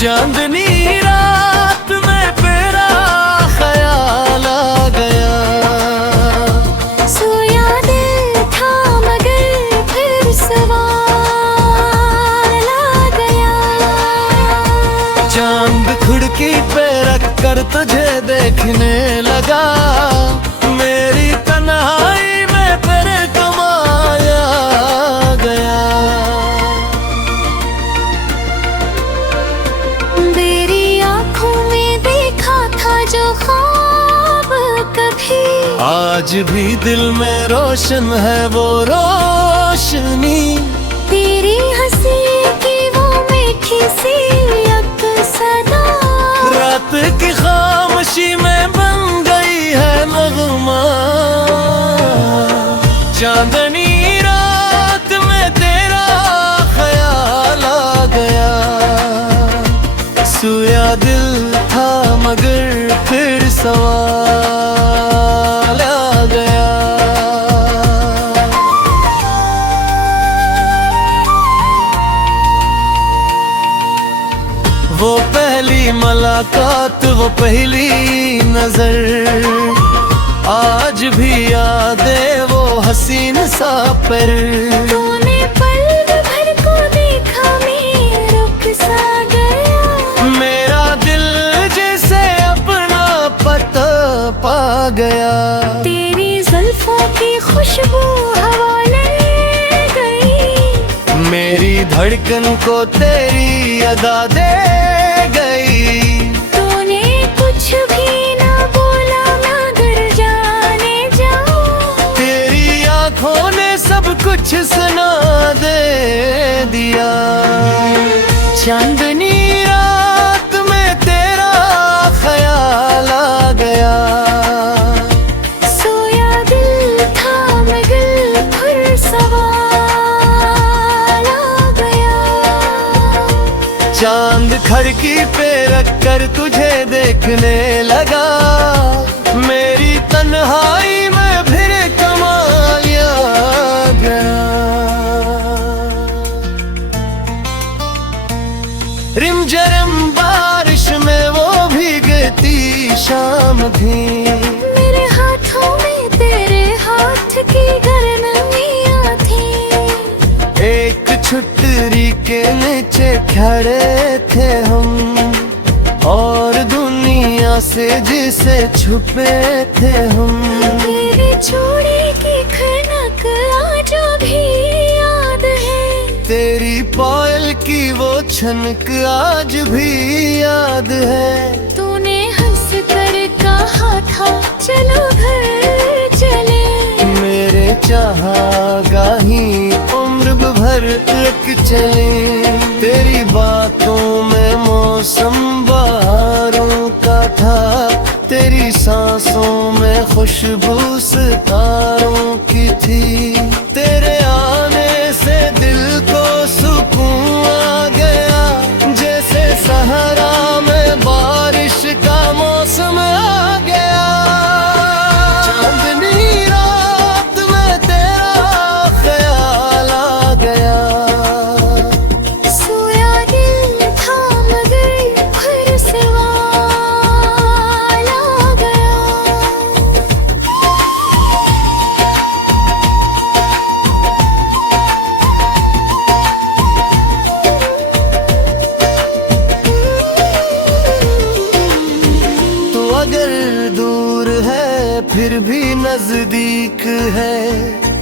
चांदनी रात में तेरा ख्याल आ गया। सोया दिल था मगर फिर सवाल आ गया। चांद खिड़की पे रख कर तुझे देखने लगा। मेरी तन्हाई में तेरे कमाया गया। मेरी आँखों में देखा था जो ख्वाब कभी, आज भी दिल में रोशन है वो रोशनी। तेरी हंसी की वो मीठी सी सदा, रात की खामोशी में बन गई है नगमा। चांदनी रात में तेरा ख्याल आ गया। सोया दिल था मगर फिर सवाल आ गया। वो पहली मुलाकात वो पहली नजर, आज भी याद है वो हसीन सा पर। तूने पल भर को देखा मैं रुक सा गया। मेरा दिल जैसे अपना पता पा गया। तेरी जुल्फों की खुशबू हवा ले गई। मेरी धड़कन को तेरी अदा दे गई। तूने कुछ भी ना बोला मगर जाने जाओ, तेरी आंखों ने सब कुछ सुना दे दिया। चांदनी रात में तेरा ख्याल आ गया। सोया दिल था मगर फिर सवाल आ गया। चांद खिड़की पे रख कर तुझे देखने लगा। मेरी तन्हाई में फिर कमाया गया। रिमझिम बारिश में वो भीगती शाम थी। मेरे हाथों में तेरे हाथ की गर्मियाँ थी। एक छुट्टी के नीचे खड़े थे हम, और दुनिया से जिसे छुपे थे हम। तेरी चूड़ी की खनक आज भी याद है। तेरी पायल की वो छनक आज भी याद है। तूने हंस कर कहा था चलो घर चले। मेरे चाहा गाही उम्र भर तक चले। तेरी बातों में मौसम बहारों का था। तेरी सांसों में खुशबू सितारों की थी। तेरे आने से दिल को सुकून आ गया। जैसे सहरा में बारिश का मौसम आ गया। चांदनी रात में तेरा ख्याल आ गया। सोया दिल था मगर फिर सवाल आ गया। तो अगर दूर है फिर भी नजदीक है।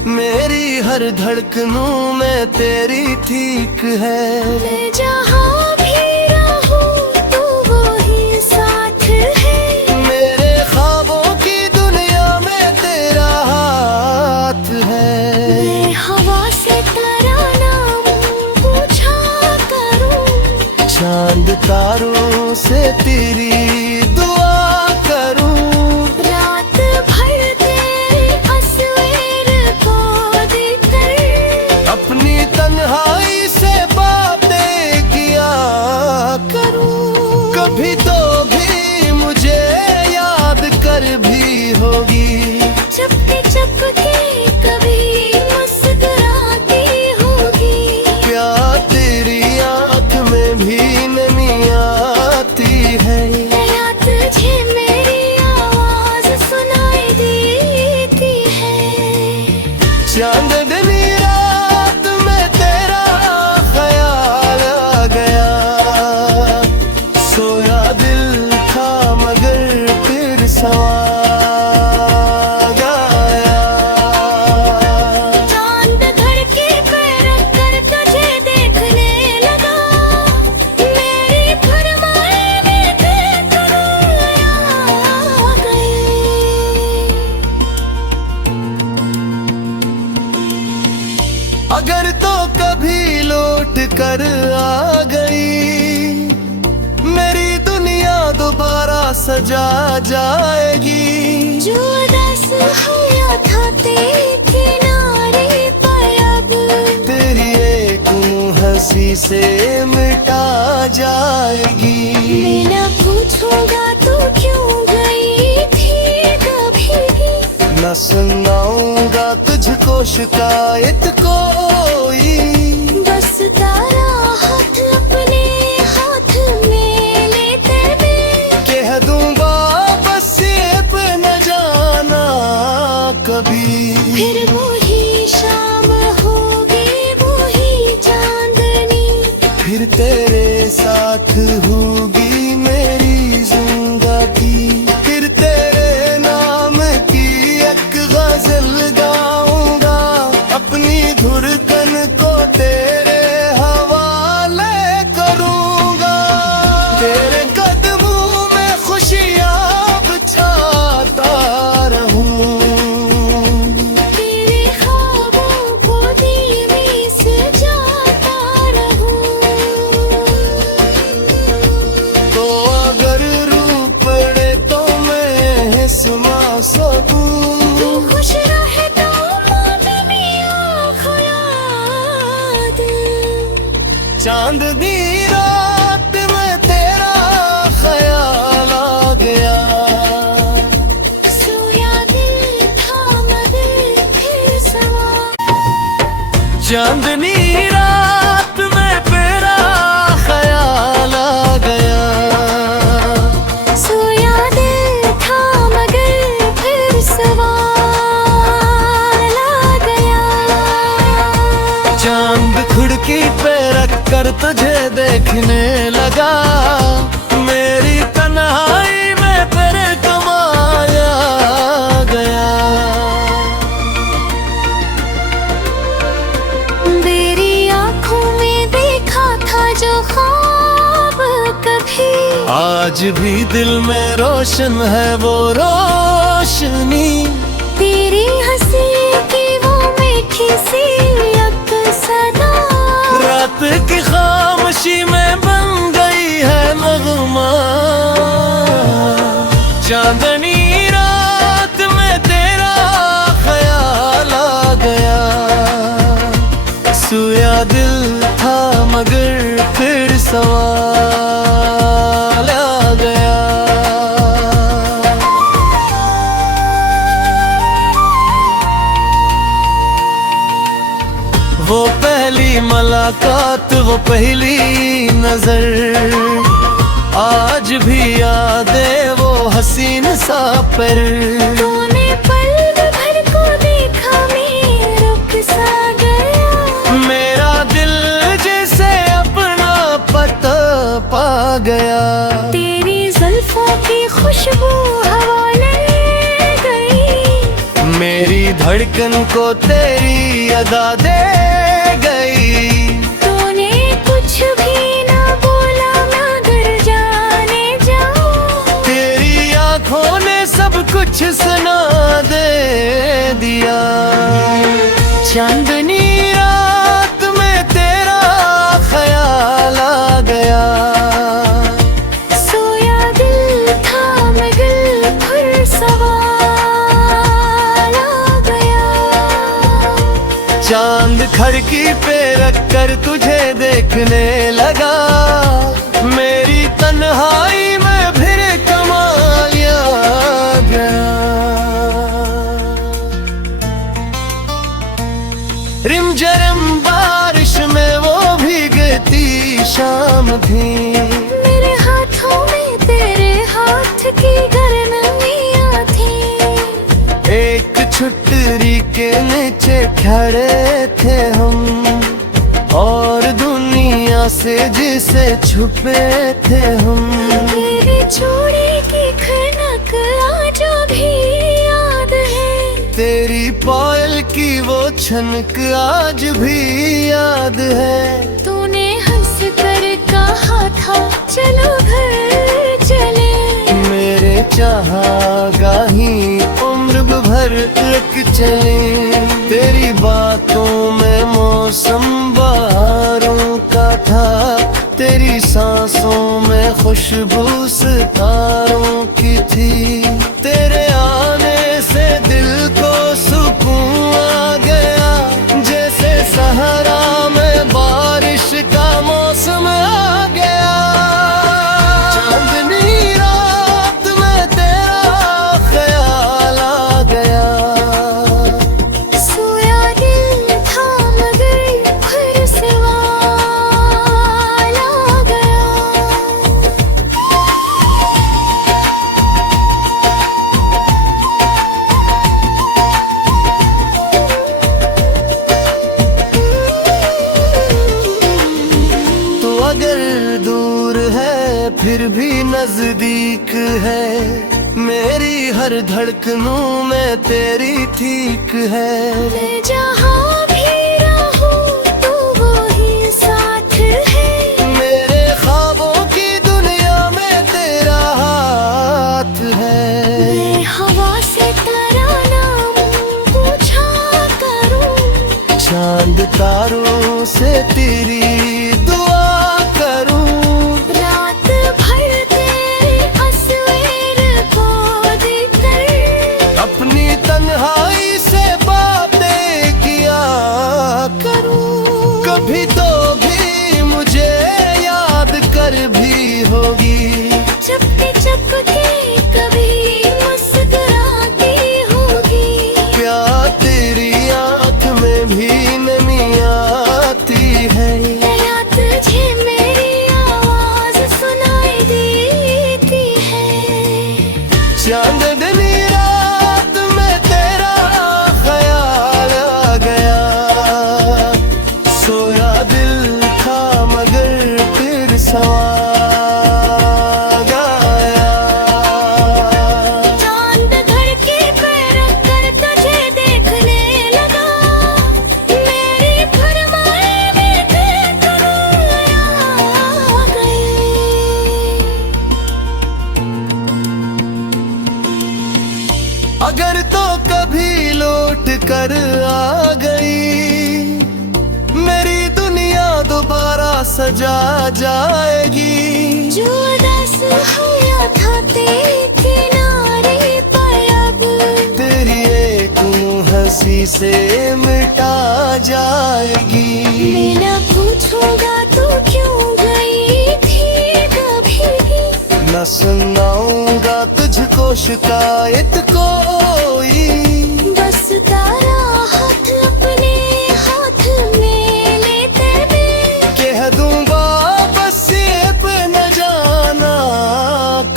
मेरी हर धड़कनों में तेरी ठीक है। मैं जहाँ भी रहूं तू वो ही साथ है। मेरे ख्वाबों की दुनिया में तेरा हाथ है। मैं हवा से तेरा नाम पूछा करूं। चांद तारों से तेरी दुआ करूं। रात भर तेरे तस्वीर को देखकर अपनी तन्हाई से बातें किया करूं। कभी तो भी मुझे याद कर भी होगी। चपके चपके कभी मुस्कुराती होगी। प्यार तेरी आँख में भी नमी आ सजा जाएगी। जो उदास हुआ था तेरे किनारे पर अब तेरी एक हंसी से मिटा जाएगी। बिना पूछूंगा तू क्यों गई थी कभी भी, न सुनाऊंगा तुझको शिकायत कोई। बस तारा हाथ अपने हाथ में लेते मैं कह दूंगा बस ये पे न जाना कभी। फिर वही शाम होगी वही चांदनी, फिर तेरे साथ होगी मेरी जिंदगी। फिर तेरे नाम की एक गजल गाऊंगा, अपनी धुरकन को तेरे हवाले करूंगा। तेरे कदमों में खुशियां बचाता रहूं, तेरे ख्वाबों को धीमी से जाता रहूं। तो अगर रू पड़े तो मैं सुना सकूं। तू खुश रहे तो माननी खुयाद, चांदनी रात में तेरा ख्याल आ गया। सोया दिल था मगर फिर सवार। चांदनी रात में तेरा ख्याल आ गया। सोया दिल था मगर फिर सवार आ गया। चांद खिड़की पे रख कर तुझे देखने लगा, मेरी तन्हाई में तेरे कमाया गया। मेरी आँखों में देखा था जो ख्वाब कभी, आज भी दिल में रोशन है वो रोशनी। तेरी हंसी की वो मीठी सी सदा, रात की खामोशी में बन गई है नगमा। चांदनी रात में तेरा ख्याल आ गया। सोया दिल था मगर फिर सवाल आ गया। वो पहली मुलाकात वो पहली नजर, आज भी याद है वो हसीन सा पर। तूने पल भर को देखा मैं रुक सा गया, मेरा दिल जैसे अपना पता पा गया। तेरी जुल्फों की खुशबू हवा ले गई, मेरी धड़कन को तेरी अदा दे गई। तूने कुछ भी ना बोला मगर जाने जाऊं, तेरी आंखों ने सब कुछ सुना दे दिया। चांदनी रात में तेरा ख्याल आ गया। सोया दिल था मगर फिर सवाल आ गया। चांद खिड़की पे रख कर तुझे देखने लगा, मेरी तन्हाई में फिर कमाल आ गया। रिमझिम बारिश में वो भीगती शाम थी, मेरे हाथों में तेरे हाथ की गर्मियाँ थी। एक छुट्टी के नीचे खड़े थे हम, और दुनिया से जिसे छुपे थे हम। तेरी चूड़ी की खनक आज भी याद है, तेरी पायल की वो छनक आज भी याद है। तूने हंस कर कहा था चलो घर चले, मेरे चाहा गाही उम्र भर लग चले। तेरी बातों में मौसम बहारों का था, तेरी सांसों में खुशबू सितारों की थी। तेरे आने से दिल को सुकून आ गया, जैसे सहरा में बारिश का मौसम आ गया। चांदनी रात में तेरा ख्याल आ गया। सोया दिल था मगर फिर सवाल आ गया। तो अगर दूर है फिर भी नजदीक है, मेरी हर धड़कनों में तेरी ठीक है। मैं जहाँ भी रहूं तो वो ही साथ है। मेरे ख्वाबों की दुनिया में तेरा हाथ है। मैं हवा से तेरा नाम पूछा करूं, चांद तारों से तेरी दुआ करूं। रात भर तेरे तस्वीर को देखकर अपनी तन्हाई से बातें किया करूं। कभी तो भी मुझे याद कर भी होगी, चपके चपके कभी मुस्कुराती होगी। प्यार तेरी आंख में भी नमी आती है। या तुझे मेरी आवाज सुनाई देती है। चांदनी रात में तेरा ख्याल आ गया। सोया दिल था मगर फिर सवा गया। चांद घर के पैर कर तुझे देखने लगा, मेरी फरमाए में तेरे कदम आ गए। अगर तो कभी लौट कर आ गई, मेरी दुनिया दोबारा सजा जाएगी। जो उदास हुआ था तेरे किनारे पर अब तेरी एक हंसी से मिटा जाएगी। मैं न पूछूंगा तू क्यों गई थी कभी भी। न सुनाऊंगा तुझको शिकायत कोई। बस तारा हाथ अपने हाथ में लेते हुए कह दूंगा बस ये पे न जाना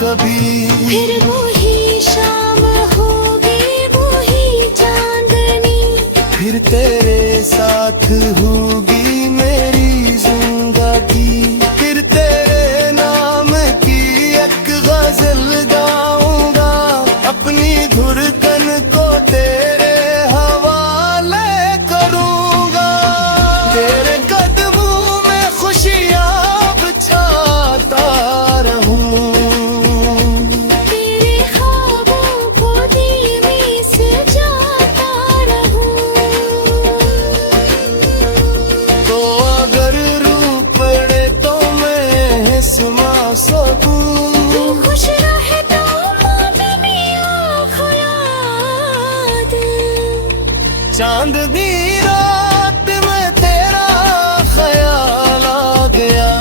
कभी। फिर वही शाम होगी वही चांदनी। फिर तेरे साथ होगी मेरी जिंदगी। फिर तेरे नाम की एक गजल गाऊंगा, अपनी धुरकन को तेरे हवाले करूंगा। तेरे कदमों में खुशियां बचाता रहूं। तेरे ख्वाबों को दिल में सजाता रहूं। तो अगर रूप पड़े तो मैं सुना सकूं। तू खुश रहे तो मोहब्बत खुयाद। चांदनी रात में तेरा ख्याल आ गया।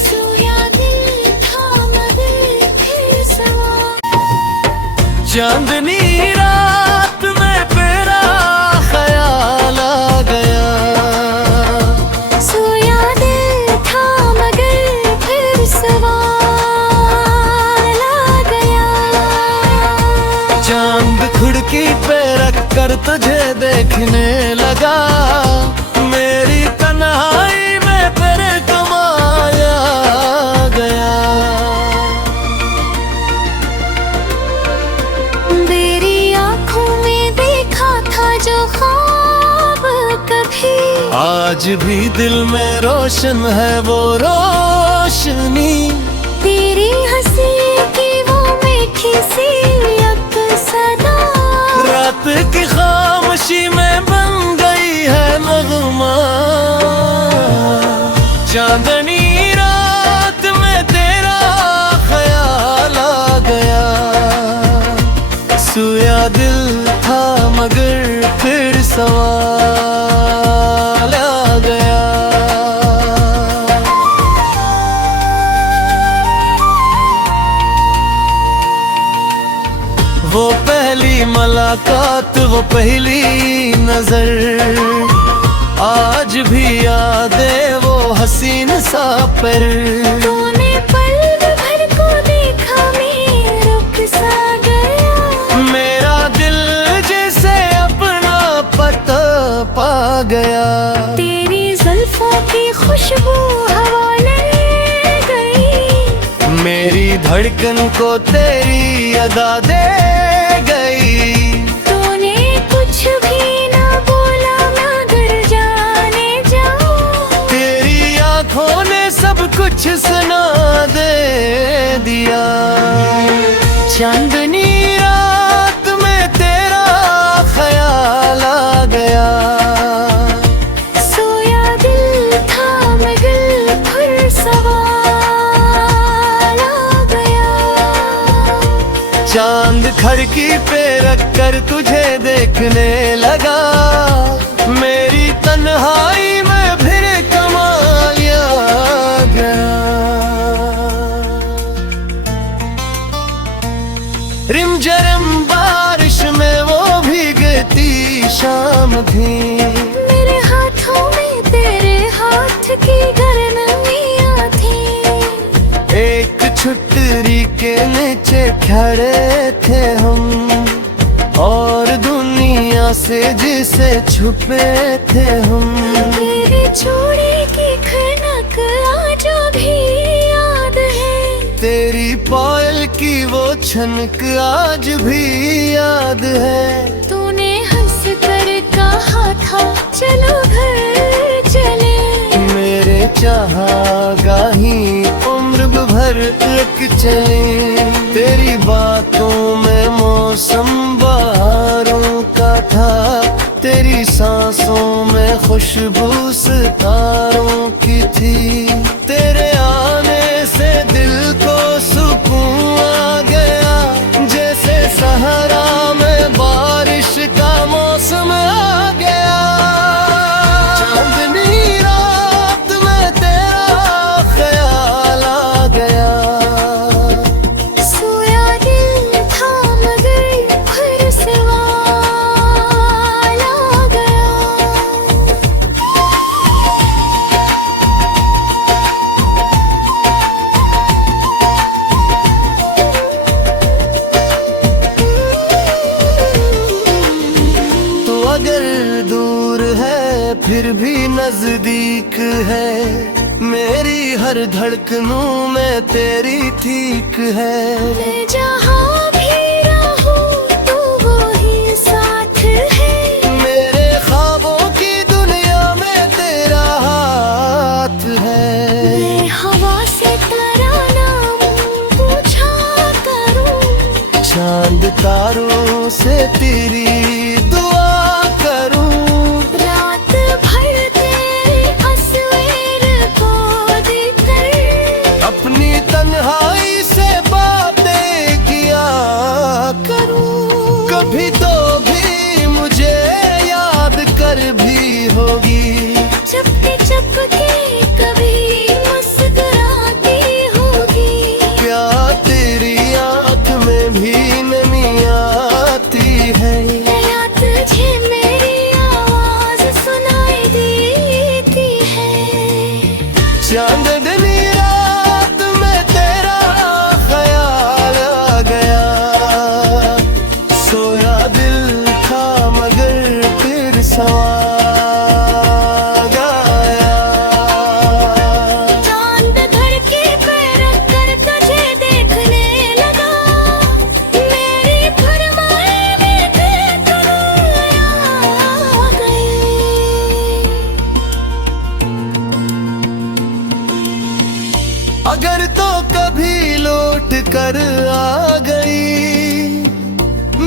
सोया दिल था मगर फिर सवाल। चांदनी रात में तेरा ख्याल आ गया। सोया दिल था मगर फिर सवाल आ गया। चांद खिड़की पे रख कर तुझे देखने लगा, मेरी तन्हाई में तेरे कमाया गया। मेरी आँखों में देखा था जो ख्वाब कभी, आज भी दिल में रोशन है वो रोशनी। तेरी हंसी की वो मीठी सी अक्सना, रात की खामोशी में बन गई है नगमा। चांदनी रात में तेरा ख्याल आ गया, सोया दिल था मगर फिर सवाल आ गया। वो पहली मुलाकात, वो पहली नजर, आज भी याद है वो हसीन सा पर। तूने पल भर को देखा मैं रुक सा गया, मेरा दिल जैसे अपना पता पा गया। तेरी जुल्फों की खुशबू हवा ले गई, मेरी धड़कन को तेरी अदा दे गई। तूने कुछ भी ना बोला मगर जाने जाऊं, तेरी आंखों ने सब कुछ सुना दे दिया। चांदनी रात में तेरा ख्याल आ गया, सोया दिल था मगर फिर सवाल आ गया। चांद खिड़की पे रखकर तुझे देखने लगा, मेरी तन्हाई में फिर कमाल आ गया। रिमझिम बारिश में वो भीगती शाम थी, मेरे हाथों में तेरे हाथ की गर्मियाँ थी। एक छुट्टी के नीचे खड़े थे हम, और दुनिया से जिसे छुपे थे हम। तेरी चूड़ी की खनक आज भी याद है, तेरी पायल की वो छनक आज भी याद है। तूने हंस कर कहा था चलो घर चले, मेरे चाहा गाही उम्र भर रुक चले। तेरी बातों में मौसम बहारों का था, तेरी सांसों में खुशबू सितारों की थी। तेरे आने से दिल को सुकून आ गया, जैसे सहारा में बारिश का मौसम आ गया। चांदनी रात में तेरा ख्याल आ गया, सोया दिल था मगर फिर सवाल आ गया। तो अगर दूर है फिर भी नजदीक है, मेरी हर धड़कनों में तेरी ठीक है। मैं जहाँ भी रहूं तू वो ही साथ है, मेरे ख्वाबों की दुनिया में तेरा हाथ है। मैं हवा से तराना पूछा करूं, चांद तारों से तेरी दुआ करूं, रात भर तेरी तस्वीर को देखकर अपनी तन्हाई से बातें किया करूं। कभी तो भी मुझे याद कर भी होगी, चपके चपके कभी मुस्कुराती होगी। प्यार तेरी आंख में भी नमी आती है, या तुझे मेरी आवाज सुनाई देती है। चांदनी रात में तेरा ख्याल आ गया, सोया दिल था मगर फिर सवाल आया। चांद धड़के पे रखकर तुझे देखने लगा, मेरी फरमाए में फिर आ गई। अगर तो कभी लौट कर आ गई,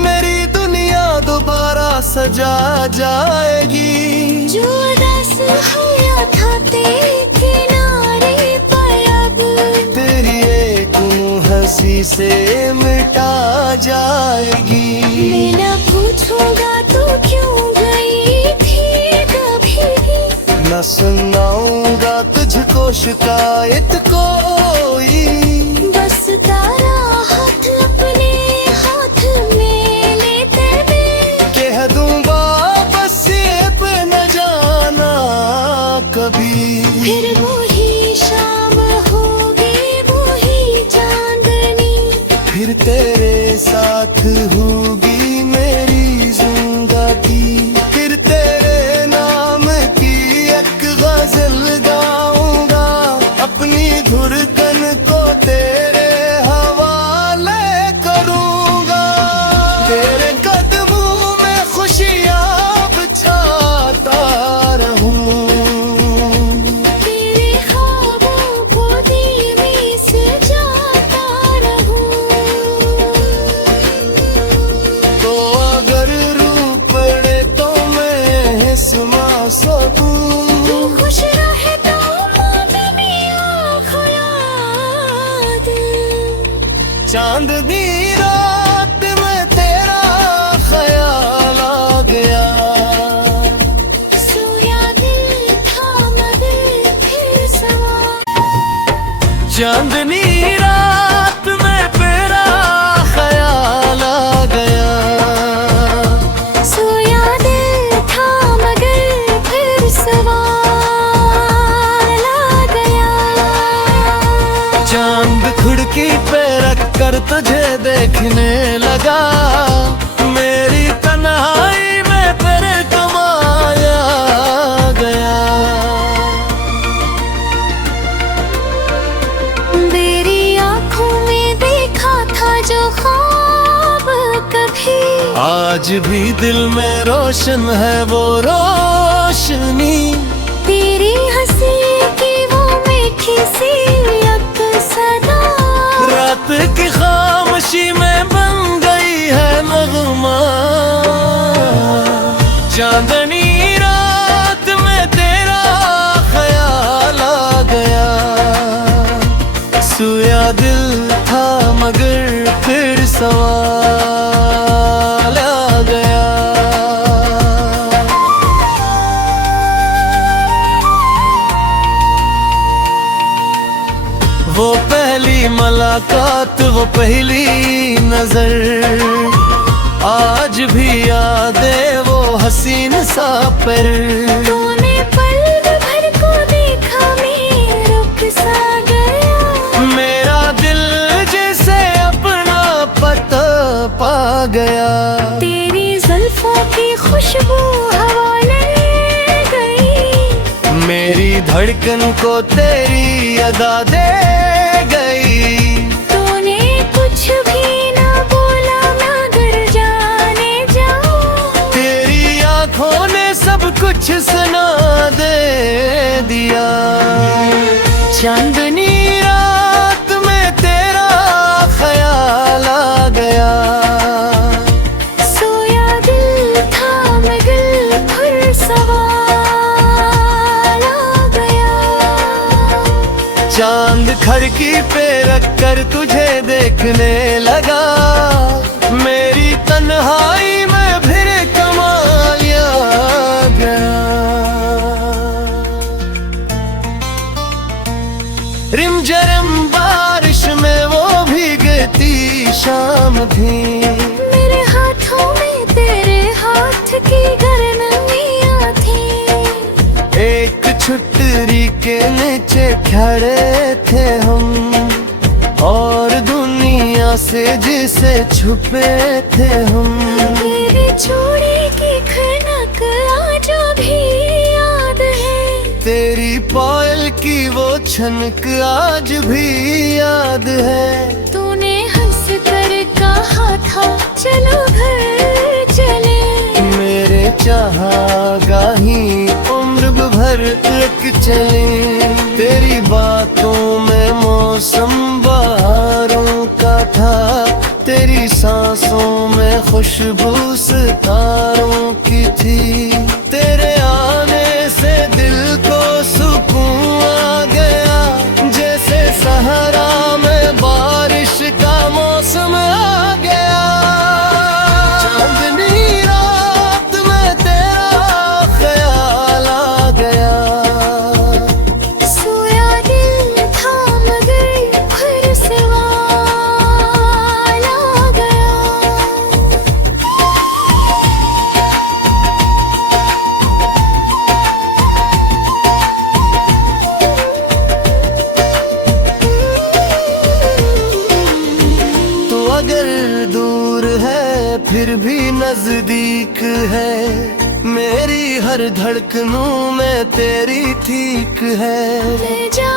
मेरी दुनिया दोबारा सजा जाएगी। जो उदास हुआ था तेरे नाम उसी से मिटा जाएगी। मैं न पूछूंगा तू क्यों गई थी कभी भी, न सुनाऊंगा तुझको शिकायत कोई, बस तारा हाथ अपने हाथ में लेते मैं कह दूंगा बस ये पे न जाना कभी। फिर वही शाम होगी वही चांदनी, फिर तेरे साथ होगी मेरी जिंदगी, फिर तेरे नाम की एक गजल गाऊंगा, अपनी धुरकन को तेरे हवाले करूंगा, तेरे कदमों में खुशियां बिछाता रहूं, तेरे ख्वाबों को धीमी से जाता रहूं। तो अगर रू पड़े तो मैं हिस्मा सकूं, तू खुश रहे तो मोमिनी आँखों याद, चांदनी रात में तेरा ख्याल आ गया, सोया दिल था मगर फिर सवार, चांदनी रात में तेरा ख्याल आ गया, सोया दिल था मगर फिर सवार आ गया। चांद खिड़की पे रख कर तुझे देखने लगा, मेरी तन्हाई में तेरे कमाया गया। मेरी आँखों में देखा था जो ख्वाब कभी, आज भी दिल में रोशन है वो रोशनी, तेरी हंसी की वो मीठी सी अक्सदा, रात की खामोशी में बन गई है नगमा, चांदनी रात में तेरा ख्याल आ गया, सोया दिल था मगर फिर सवाल आ गया। वो पहली मुलाकात वो पहली नजर, आज भी याद है वो हसीन सा पर, तूने पल भर को देखा मैं रुक सा गया, मेरा दिल जैसे अपना पता पा गया, तेरी जुल्फों की खुशबू हवा ले गई, मेरी धड़कन को तेरी अदा दे गई, तूने कुछ भी ना बोला मगर जाने जाऊं, तेरी आंखों ने सब कुछ सुना दे दिया, चांदनी रात में तेरा ख्याल आ गया, सोया दिल था मगर फिर सवाल आ गया। चांद खिड़की पे रख कर तुझे देखने लगा, मेरी तन्हाई में फिर कमाल आ गया। रिमझिम बारिश में वो भीगती शाम थी, मेरे हाथों में तेरे हाथ की गर्मियाँ थी, एक छुट्टी के नीचे खड़े थे हम, और दुनिया से जिसे छुपे थे हम, तेरी चूड़ी की खनक आज भी याद है, तेरी पायल की वो छनक आज भी याद है, तूने हंस कर कहा था चलो घर चले, मेरे चाहा ही उम्र भर तक चले, तेरी बातों में मौसम बहारों का था, तेरी सांसों में खुशबू सितारों की थी, तेरे आने से दिल को सुकून आ गया, जैसे सहरा में बारिश का फिर भी नजदीक है। मेरी हर धड़कनों में तेरी ठीक है। ले जा